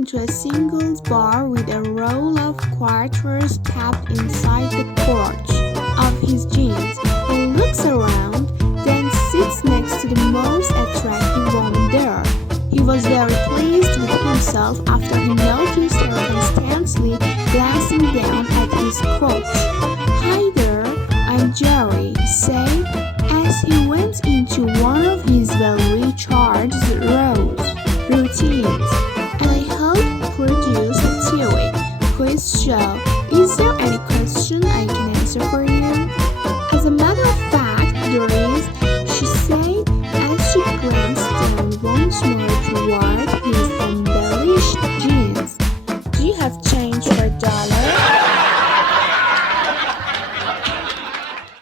into a singles bar with a roll of quarters tapped inside the crotch of his jeans. He looks around, then sits next to the most attractive woman there. He was very pleased with himself after he noticed her constantly glancing down at his crotch. "Hi there, I'm Jerry," he said as he went into one of his well-recharged routines. "And I hope produce a TV quiz show. Is there any question I can answer for you?" "As a matter of fact, there is," she said as she glanced down once more toward his embellished jeans. "Do you have change for $1?"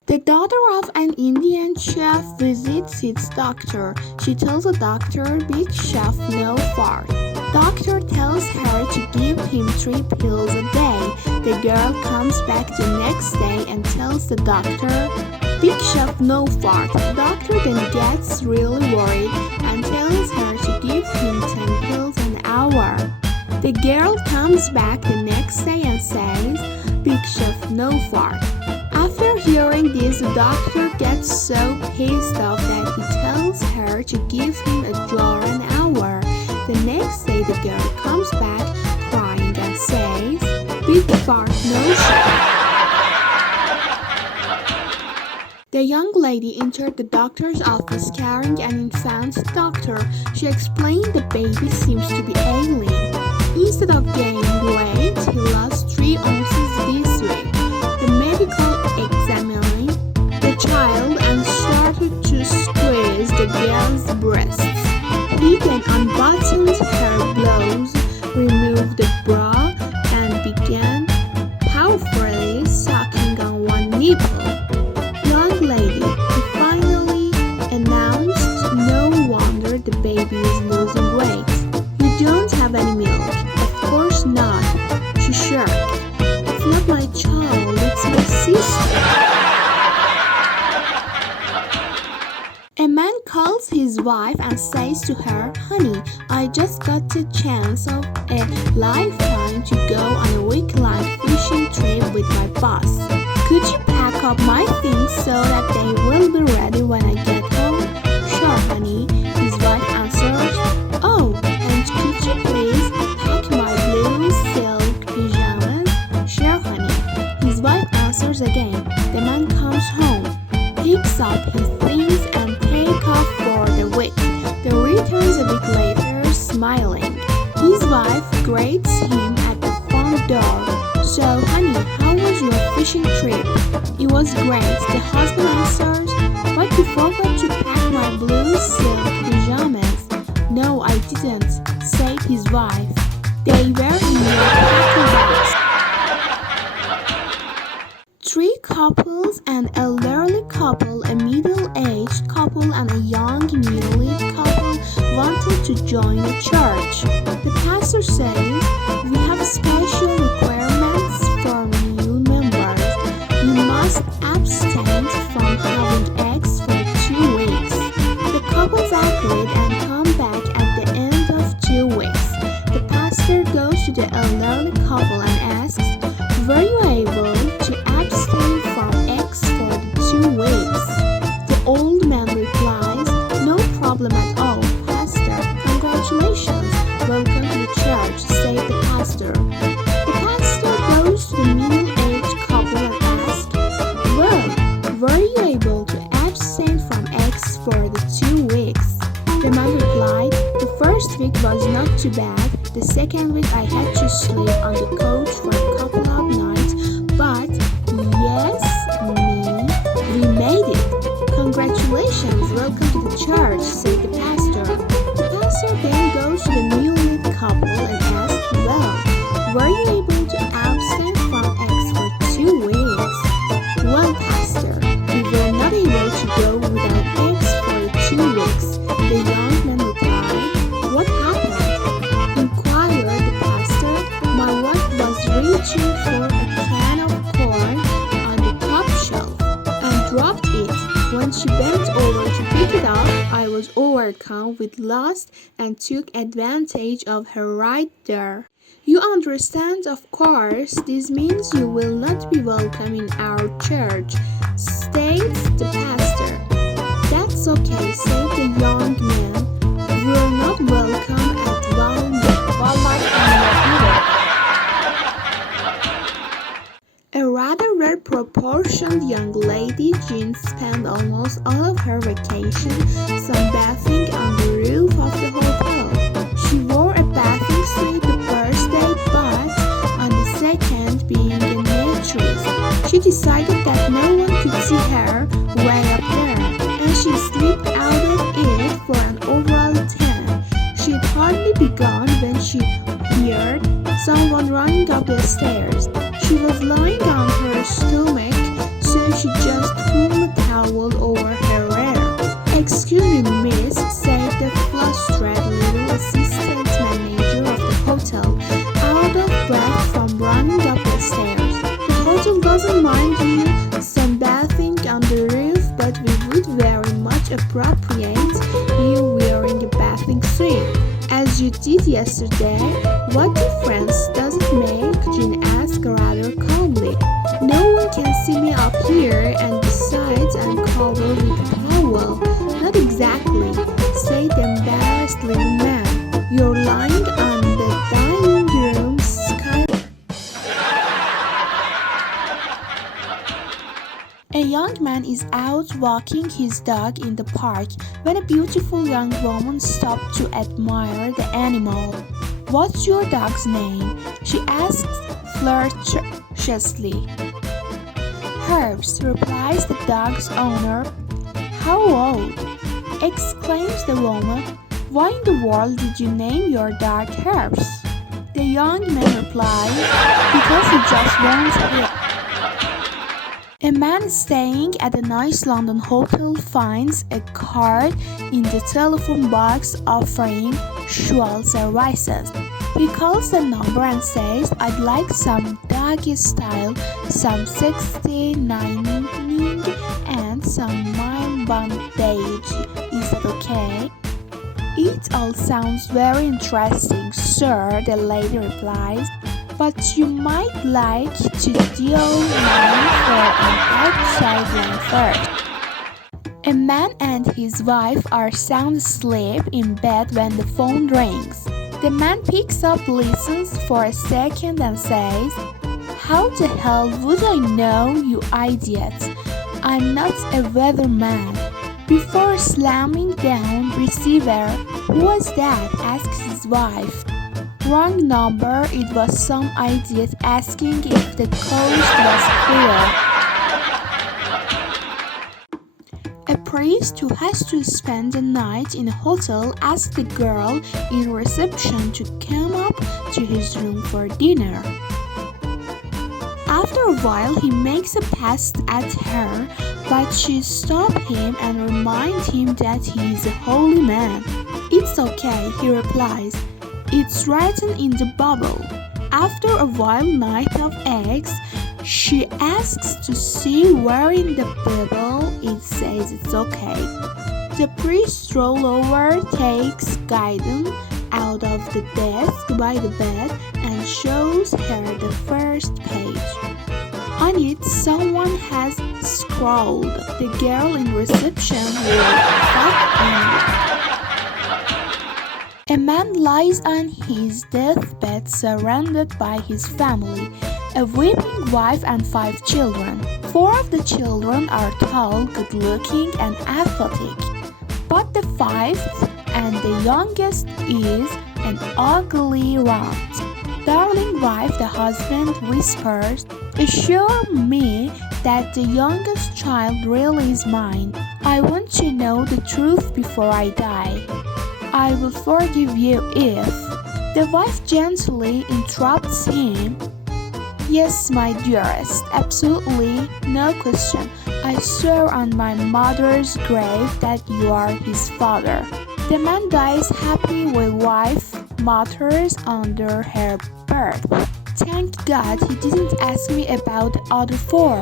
The daughter of an Indian chef visits his doctor. She tells the doctor, "Big chef, no fart." Doctor tells her to give him 3 pills a day. The girl comes back the next day and tells the doctor, "Big chef, no fart." The doctor then gets really worried and tells her to give him 10 pills an hour. The girl comes back the next day and says, "Big chef, no fart." After hearing this, the doctor gets so pissed off that he tells her to give him a jar an hour. The next day, the girl comes back crying and says, "Big fart, no shit." The young lady entered the doctor's office carrying an infant. "Doctor," she explained, "the baby seems to be ailing. Instead of gaining weight, he lost 3 ounces this week." The medical examined the child and started to squeeze the girl's breasts. He then unbuttoned her blouse, removed the bra, and began powerfully sucking on one nipple. "Young lady," he finally announced, "no wonder the baby is losing weight. You don't have any milk." "Of course not," she shrugged. "It's not my child, it's my sister." A man calls his wife and says to her, "Honey, I just got the chance of a lifetime to go on a week-long fishing trip with my boss. Could you pack up my things so that they will be ready when I get home?" "Sure, honey," his wife answered. "Oh, and could you please pack my blue silk pajamas?" "Sure, honey," his wife answers again. The man comes home, picks up his things and takes off for the week. He returns a week later smiling. His wife greets him at the front door. "So, honey, how was your fishing trip?" "It was great," the husband answers, "but you forgot to pack my blue silk pajamas." "No, I didn't," said his wife. "They were in your packing box." 3 couples: an elderly couple, a middle-aged couple, and a young middle-aged couple wanted to join a church. The pastor says, "We have special requirements for new members. You must abstain from having eggs for 2 weeks." The couples agreed and come back at the end of 2 weeks. The pastor goes to the elderly couple and asks, "Were you able to abstain from eggs for the 2 weeks?" The old man replies, "No problem at all, Pastor. Congratulations. Welcome to the church," said the pastor. The pastor goes to the middle-aged couple and asks, "Well, were you able to abstain from eggs for the 2 weeks?" The man replied, "The first week was not too bad. The second week I had to sleep on the couch for a couple of nights, but yes, we made it. Congratulations, welcome to the church," said the pastor. The pastor then goes to the newly couple and asks, "Well, were you able to abstain from eggs for 2 weeks?" "Well, Pastor, we were not able to go without eggs for 2 weeks." The young man replied, "What happened?" Inquired the pastor. "My wife was reaching for a can of corn on the top shelf and dropped it. When she bent over to pick it up, I was over overcome with lust and took advantage of her right there. You understand, of course, this means you will not be welcome in our church, states the pastor. That's okay, said the young man. We're not welcome at Walmart anymore either. A rather well-proportioned young lady, Jean spent almost all of her vacation sunbathing on the roof of the hotel. She wore a bathing suit the first day, but on the second, being an actress, she decided that no one could see her way up there, and she slipped out of it for an overall tan. She'd hardly begun when she heard someone running up the stairs. She was lying on her stomach, so she just pulled a towel over her hair. "Excuse me, miss," said the flustered little assistant manager of the hotel, out of breath from running up the stairs. "The hotel doesn't mind you sunbathing on the roof, but we would very much appreciate you wearing a bathing suit, as you did yesterday." "What difference does it make?" Jean asked rather calmly. "No one can see me up here, and besides, I'm covered with a towel." "Not exactly," said the embarrassed little man. "You're lying on the dining room carpet." A young man is out walking his dog in the park when a beautiful young woman stopped to admire the animal. "What's your dog's name?" she asked flirtatiously. "Herbs," replies the dog's owner. "How old?" exclaims the woman. "Why in the world did you name your dog Herbs?" The young man replies, "Because he just wants it." A man staying at a nice London hotel finds a card in the telephone box offering sexual services. He calls the number and says, "I'd like some doggy style, some sexy nining, and some mild bondage. Is that okay?" "It all sounds very interesting, sir," the lady replies. "But you might like to deal mine for an outside one first." A man and his wife are sound asleep in bed when the phone rings. The man picks up, listens for a second and says, "How the hell would I know, you idiot? I'm not a weatherman." Before slamming down receiver, "Who was that?" asks his wife. "Wrong number, it was some idiot asking if the coast was clear." A priest who has to spend the night in a hotel asks the girl in reception to come up to his room for dinner. After a while, he makes a pass at her, but she stops him and reminds him that he is a holy man. "It's okay," he replies. "It's written in the Bible." After a wild night of eggs, she asks to see where in the Bible it says it's okay. The priest rolls over, takes Gideon out of the desk by the bed, and shows her the first page. On it, someone has scrawled, "The girl in reception will fuck Andy." A man lies on his deathbed surrounded by his family, a weeping wife and 5 children. 4 of the children are tall, good-looking, and athletic, but the 5th and the youngest is an ugly runt. "Darling wife," the husband whispers, "assure me that the youngest child really is mine. I want to know the truth before I die. I will forgive you if..." The wife gently interrupts him. "Yes, my dearest, absolutely, no question. I swear on my mother's grave that you are his father." The man dies happy with wife mutters under her birth. "Thank God he didn't ask me about the other 4.